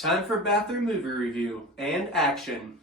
Time for bathroom movie review and action.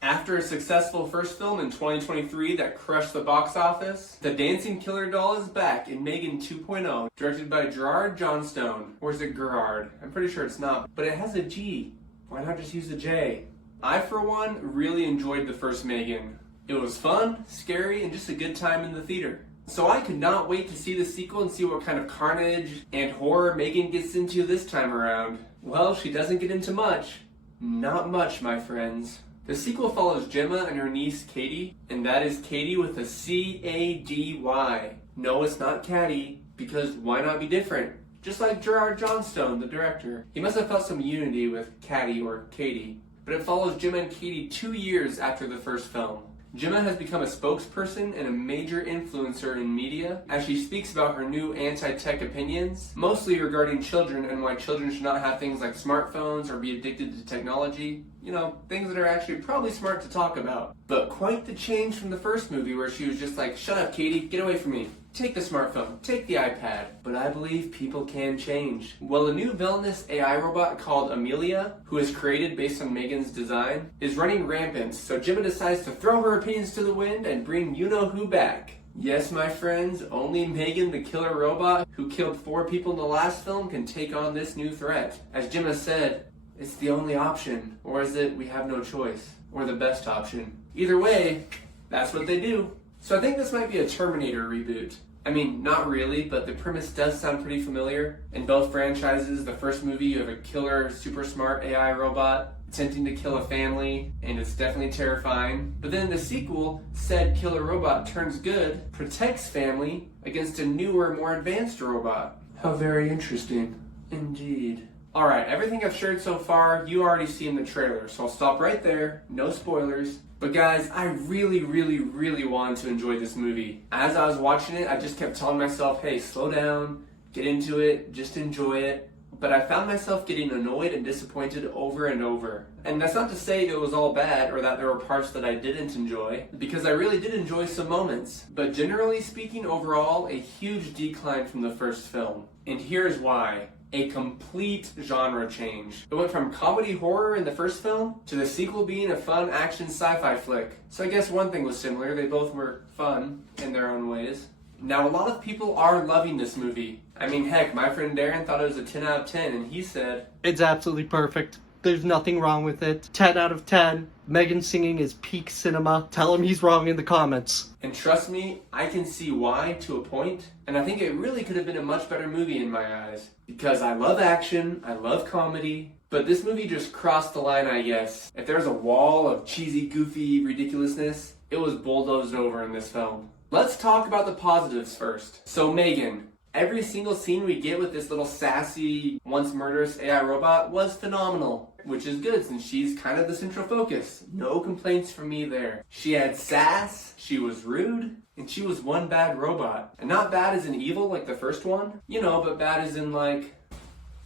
After a successful first film in 2023 that crushed the box office, The Dancing Killer Doll is back in Megan 2.0, directed by Gerard Johnstone. Or is it Gerard? I'm pretty sure it's not, but it has a G. Why not just use a J? I, for one, really enjoyed the first Megan. It was fun, scary, and just a good time in the theater. So I could not wait to see the sequel and see what kind of carnage and horror Megan gets into this time around. Well, she doesn't get into much. Not much, my friends. The sequel follows Gemma and her niece Cady, and that is Cady with a C-A-D-Y. No, it's not Caddy, because why not be different? Just like Gerard Johnstone, the director. He must have felt some unity with Caddy or Cady. But it follows Gemma and Cady 2 years after the first film. Gemma has become a spokesperson and a major influencer in media as she speaks about her new anti-tech opinions, mostly regarding children and why children should not have things like smartphones or be addicted to technology. You know, things that are actually probably smart to talk about. But quite the change from the first movie where she was just like, "Shut up, Cady, get away from me. Take the smartphone, take the iPad." But I believe people can change. Well, a new villainous AI robot called Amelia, who is created based on Megan's design, is running rampant, so Gemma decides to throw her opinions to the wind and bring you-know-who back. Yes, my friends, only Megan the killer robot, who killed 4 people in the last film, can take on this new threat. As Gemma said, it's the only option, or is it we have no choice, or the best option? Either way, that's what they do. So I think this might be a Terminator reboot. I mean, not really, but the premise does sound pretty familiar. In both franchises, the first movie, you have a killer, super smart AI robot attempting to kill a family, and it's definitely terrifying. But then the sequel, said killer robot turns good, protects family against a newer, more advanced robot. How very interesting. Indeed. Alright, everything I've shared so far, you already see in the trailer, so I'll stop right there, no spoilers. But guys, I really wanted to enjoy this movie. As I was watching it, I just kept telling myself, hey, slow down, get into it, just enjoy it. But I found myself getting annoyed and disappointed over and over. And that's not to say it was all bad or that there were parts that I didn't enjoy, because I really did enjoy some moments. But generally speaking, overall, a huge decline from the first film. And here's why. A complete genre change. It went from comedy horror in the first film to the sequel being a fun action sci-fi flick. So I guess one thing was similar, they both were fun in their own ways. Now a lot of people are loving this movie. I mean, heck, my friend Darren thought it was a 10 out of 10 and he said, "It's absolutely perfect. There's nothing wrong with it. 10 out of 10. Megan singing is peak cinema. Tell him he's wrong in the comments." And trust me, I can see why to a point. And I think it really could have been a much better movie in my eyes. Because I love action, I love comedy, but this movie just crossed the line, I guess. If there was a wall of cheesy, goofy ridiculousness, it was bulldozed over in this film. Let's talk about the positives first. So Megan. Every single scene we get with this little sassy, once murderous AI robot was phenomenal. Which is good since she's kind of the central focus. No complaints from me there. She had sass, she was rude, and she was one bad robot. And not bad as in evil like the first one, you know, but bad as in like,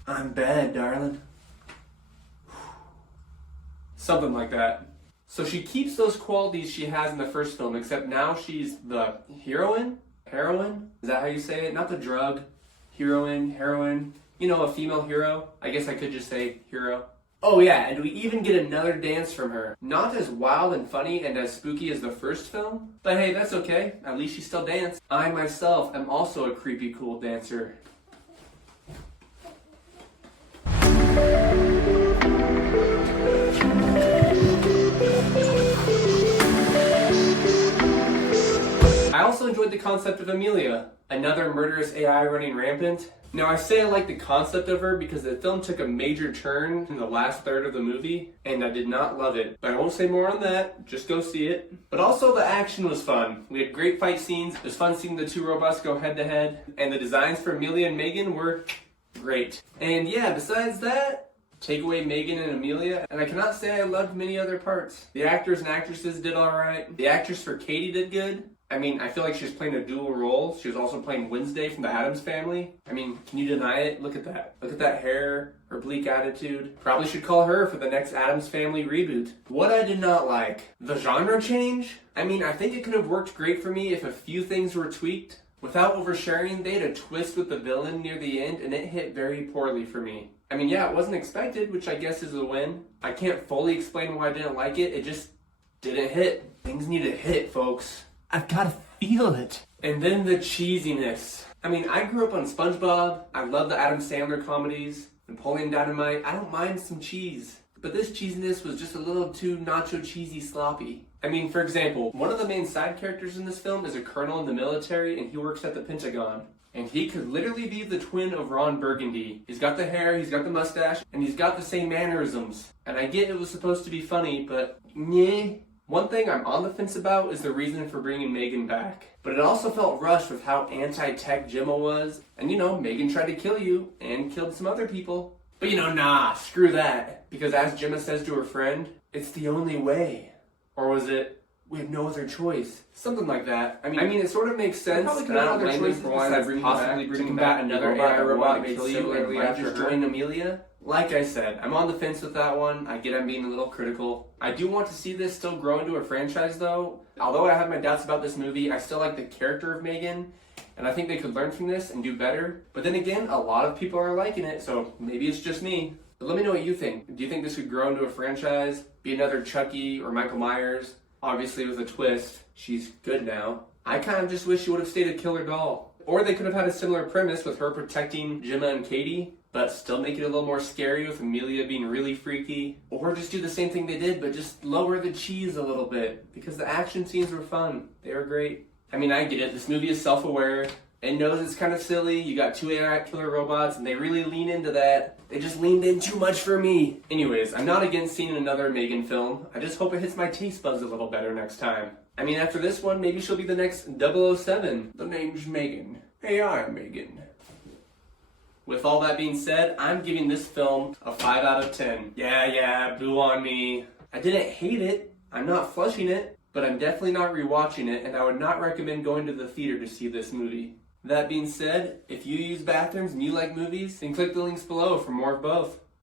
"I'm bad, darling." Something like that. So she keeps those qualities she has in the first film, except now she's the heroine? Heroine? Is that how you say it? Not the drug. Heroine. You know, a female hero. I guess I could just say hero. Oh yeah, and we even get another dance from her. Not as wild and funny and as spooky as the first film, but hey, that's okay. At least she still danced. I myself am also a creepy cool dancer. I also enjoyed the concept of Amelia, another murderous AI running rampant. Now I say I like the concept of her because the film took a major turn in the last third of the movie, and I did not love it. But I won't say more on that, just go see it. But also the action was fun. We had great fight scenes, it was fun seeing the 2 robots go head to head, and the designs for Amelia and Megan were great. And yeah, besides that, take away Megan and Amelia, and I cannot say I loved many other parts. The actors and actresses did alright. The actress for Cady did good. I mean, I feel like she was playing a dual role. She was also playing Wednesday from the Addams Family. I mean, can you deny it? Look at that. Look at that hair, her bleak attitude. Probably should call her for the next Addams Family reboot. What I did not like, the genre change? I mean, I think it could have worked great for me if a few things were tweaked. Without oversharing, they had a twist with the villain near the end, and it hit very poorly for me. I mean, yeah, it wasn't expected, which I guess is a win. I can't fully explain why I didn't like it. It just didn't hit. Things need to hit, folks. I've got to feel it. And then the cheesiness. I mean, I grew up on SpongeBob. I love the Adam Sandler comedies. Napoleon Dynamite. I don't mind some cheese. But this cheesiness was just a little too nacho cheesy sloppy. I mean, for example, one of the main side characters in this film is a colonel in the military and he works at the Pentagon. And he could literally be the twin of Ron Burgundy. He's got the hair, he's got the mustache, and he's got the same mannerisms. And I get it was supposed to be funny, but nyeh. One thing I'm on the fence about is the reason for bringing Megan back. But it also felt rushed with how anti-tech Gemma was. And you know, Megan tried to kill you and killed some other people. But you know, nah, screw that. Because as Gemma says to her friend, it's the only way. Or was it, we have no other choice? Something like that. I mean, it sort of makes sense. Probably And I don't no other blame them choice for why they're possibly bringing back another AI robot made similarly after joining Amelia. Like I said, I'm on the fence with that one. I get I'm being a little critical. I do want to see this still grow into a franchise though. Although I have my doubts about this movie, I still like the character of Megan. And I think they could learn from this and do better. But then again, a lot of people are liking it, so maybe it's just me. But let me know what you think. Do you think this could grow into a franchise? Be another Chucky or Michael Myers? Obviously with a twist, she's good now. I kind of just wish she would have stayed a killer doll. Or they could have had a similar premise with her protecting Gemma and Katie, but still make it a little more scary with Amelia being really freaky. Or just do the same thing they did, but just lower the cheese a little bit. Because the action scenes were fun. They were great. I mean, I get it. This movie is self-aware. It knows it's kind of silly. You got two AI killer robots, and they really lean into that. They just leaned in too much for me. Anyways, I'm not against seeing another Megan film. I just hope it hits my taste buds a little better next time. I mean, after this one, maybe she'll be the next 007. The name's Megan. Hey, I'm Megan. With all that being said, I'm giving this film a 5 out of 10. Yeah, boo on me. I didn't hate it. I'm not flushing it. But I'm definitely not rewatching it, and I would not recommend going to the theater to see this movie. That being said, if you use bathrooms and you like movies, then click the links below for more of both.